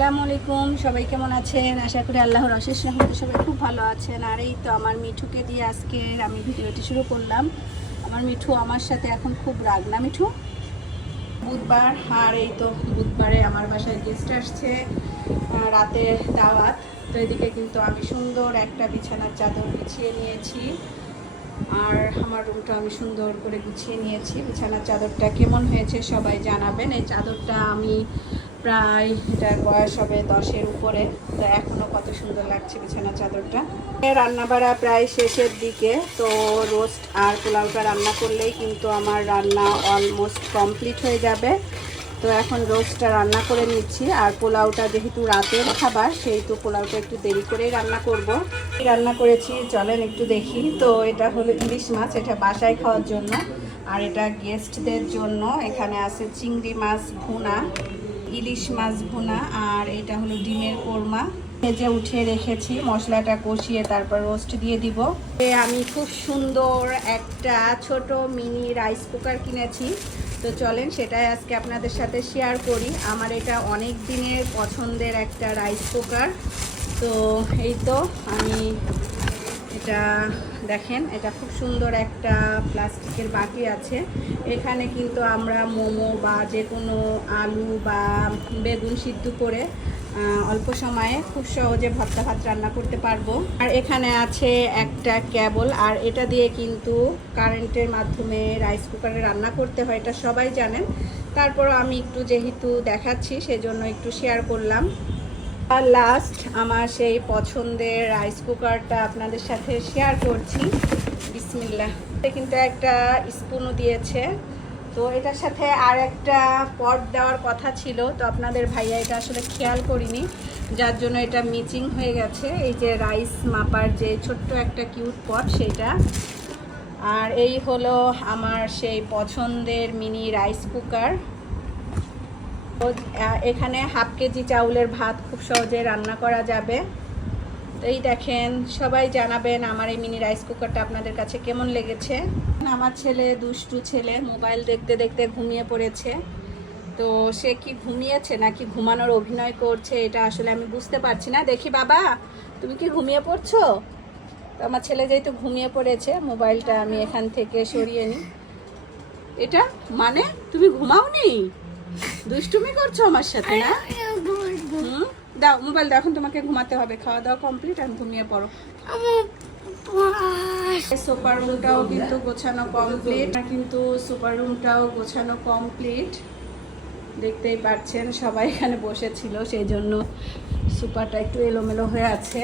আসসালামু আলাইকুম, সবাই কেমন আছেন? আশা করি আল্লাহর অশেষ রহমতে সবাই খুব ভালো আছেন। আর এই তো আমার মিঠুকে দিয়ে আজকে আমি ভিডিওটি শুরু করলাম। আমার মিঠু আমার সাথে এখন খুব রাগ, না মিঠু? বুধবার, আর এই তো বুধবারে আমার বাসায় গেস্ট আসছে রাতের দাওয়াত। তো এদিকে কিন্তু আমি সুন্দর একটা বিছানার চাদর বিছিয়ে নিয়েছি। আর আমার রুমটা আমি সুন্দর করে গুছিয়ে নিয়েছি। বিছানার চাদরটা কেমন হয়েছে সবাই জানাবেন। এই চাদরটা আমি প্রায় এটার বয়স হবে দশের উপরে। তো এখনও কত সুন্দর লাগছে বিছানার চাদরটা। রান্না বাড়া প্রায় শেষের দিকে, তো রোস্ট আর পোলাওটা রান্না করলেই কিন্তু আমার রান্না অলমোস্ট কমপ্লিট হয়ে যাবে। তো এখন রোস্টটা রান্না করে নিচ্ছি। আর পোলাওটা যেহেতু রাতের খাবার সেহেতু পোলাওটা একটু দেরি করেই রান্না করব। রান্না করেছি, চলেন একটু দেখি। তো এটা হলো ইলিশ মাছ, এটা বাসায় খাওয়ার জন্য। আর এটা গেস্টদের জন্য। এখানে আছে চিংড়ি মাছ, ভুনা। ইলিশ মাছ ভুনা আর এটা হলো ডিমের কোরমা। ভেজে উঠে রেখেছি, মশলাটা কষিয়ে তারপর রোস্ট দিয়ে দিব। আমি খুব সুন্দর একটা ছোট মিনি রাইস কুকার কিনেছি। তো চলেন সেটাই আজকে আপনাদের সাথে শেয়ার করি। আমার এটা অনেক দিনের পছন্দের একটা রাইস কুকার তো এই তো আমি এটা দেখেন, এটা খুব সুন্দর একটা প্লাস্টিকের বাটি আছে। এখানে কিন্তু আমরা মোমো বা যে কোনো আলু বা বেগুন সিদ্ধ করে অল্প সময়ে খুব সহজে ভর্তা ভাত রান্না করতে পারব। আর এখানে আছে একটা ক্যাবল, আর এটা দিয়ে কিন্তু কারেন্টের মাধ্যমে রাইস কুকারে রান্না করতে হয়, এটা সবাই জানেন। তারপরও আমি একটু যেহেতু দেখাচ্ছি, সেজন্য একটু শেয়ার করলাম। আর লাস্ট আমার সেই পছন্দের রাইস কুকারটা আপনাদের সাথে শেয়ার করছি। বিসমিল্লা কিন্তু একটা স্পুনও দিয়েছে। তো এটার সাথে আর একটা পট দেওয়ার কথা ছিল। তো আপনাদের ভাইয়া এটা আসলে খেয়াল করিনি। যার জন্য এটা মিচিং হয়ে গেছে। এই যে রাইস মাপার যে ছোট্ট একটা কিউট পট সেটা আর এই হলো আমার সেই পছন্দের মিনি রাইস কুকার এখানে হাফ কেজি চাউলের ভাত খুব সহজে রান্না করা যাবে। তো এই দেখেন, সবাই জানাবেন আমার এই মিনি রাইস কুকারটা আপনাদের কাছে কেমন লেগেছে। আমার ছেলে, দুষ্টু ছেলে, মোবাইল দেখতে দেখতে ঘুমিয়ে পড়েছে। তো সে কি ঘুমিয়েছে নাকি ঘুমানোর অভিনয় করছে, এটা আসলে আমি বুঝতে পারছি না। দেখি বাবা, তুমি কি ঘুমিয়ে পড়ছো? তো আমার ছেলে যেহেতু ঘুমিয়ে পড়েছে, মোবাইলটা আমি এখান থেকে সরিয়ে নিই। এটা মানে তুমি ঘুমাওনি? দুষ্টুমি করছ আমার সাথে না? দাও মোবাইল দাও এখন তোমাকে ঘুমাতে হবে। খাওয়া দাওয়া কমপ্লিট আর ঘুমিয়ে পড়ো। সুপার রুমটাও কিন্তু গোছানো কমপ্লিট। কিন্তু সুপার রুমটাও গোছানো কমপ্লিট। দেখতেই পাচ্ছেন সবাই এখানে বসেছিল সেই জন্য সুপারটা একটু এলোমেলো হয়ে আছে।